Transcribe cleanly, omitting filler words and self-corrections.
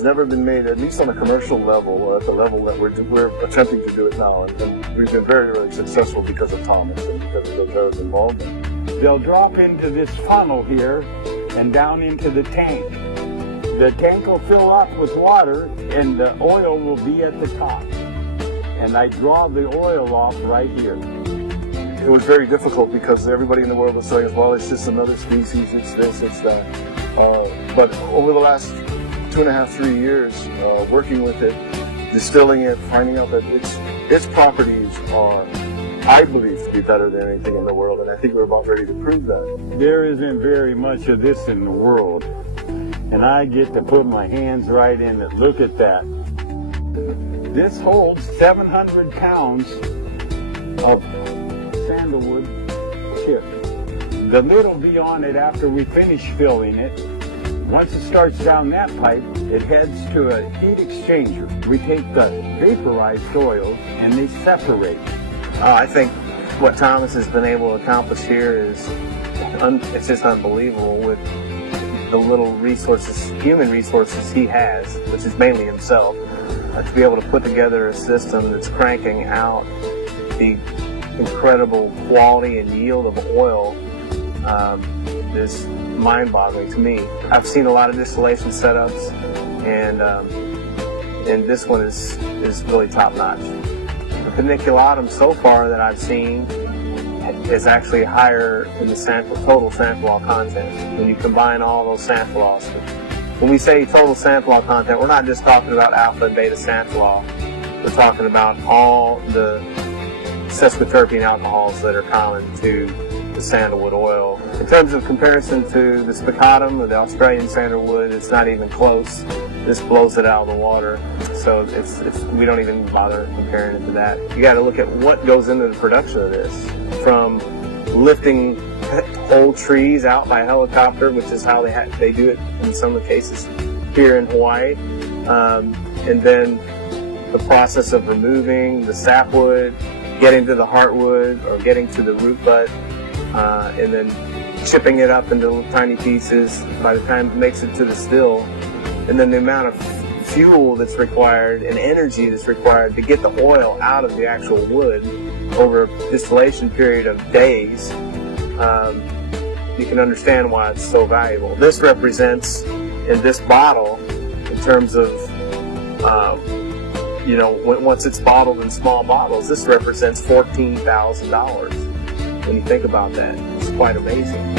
has never been made, at least on a commercial level, or at the level that we're attempting to do it now. And we've been very, very successful because of Thomas and because of doTERRA's involvement. They'll drop into this funnel here and down into the tank. The tank will fill up with water and the oil will be at the top. And I draw the oil off right here. It was very difficult because everybody in the world was saying, well, it's just another species, it's this, it's that. But over the last 2.5, 3 years, working with it, distilling it, finding out that its properties are, I believe, to be better than anything in the world, and I think we're about ready to prove that. There isn't very much of this in the world, and I get to put my hands right in it. Look at that. This holds 700 pounds of sandalwood chip. The lid will be on it after we finish filling it. Once it starts down that pipe, it heads to a heat exchanger. We take the vaporized oils and they separate. I think what Thomas has been able to accomplish here is it's just unbelievable with the little resources, human resources he has, which is mainly himself, to be able to put together a system that's cranking out the incredible quality and yield of oil is mind-boggling to me. I've seen a lot of distillation setups, and this one is really top-notch. The paniculatum so far that I've seen is actually higher in the total santalol content when you combine all those santalols. When we say total santalol content, we're not just talking about alpha and beta santalol. We're talking about all the sesquiterpene alcohols that are common to the sandalwood oil. In terms of comparison to the spicatum or the Australian sandalwood, it's not even close. This blows it out of the water. So we don't even bother comparing it to that. You got to look at what goes into the production of this, from lifting whole trees out by helicopter, which is how they do it in some of the cases here in Hawaii, and then the process of removing the sapwood, getting to the heartwood or getting to the root bud, and then chipping it up into tiny pieces by the time it makes it to the still, and then the amount of fuel that's required and energy that's required to get the oil out of the actual wood over a distillation period of days. You can understand why it's so valuable. This represents, in this bottle, in terms of, once it's bottled in small bottles, this represents $14,000. When you think about that, it's quite amazing.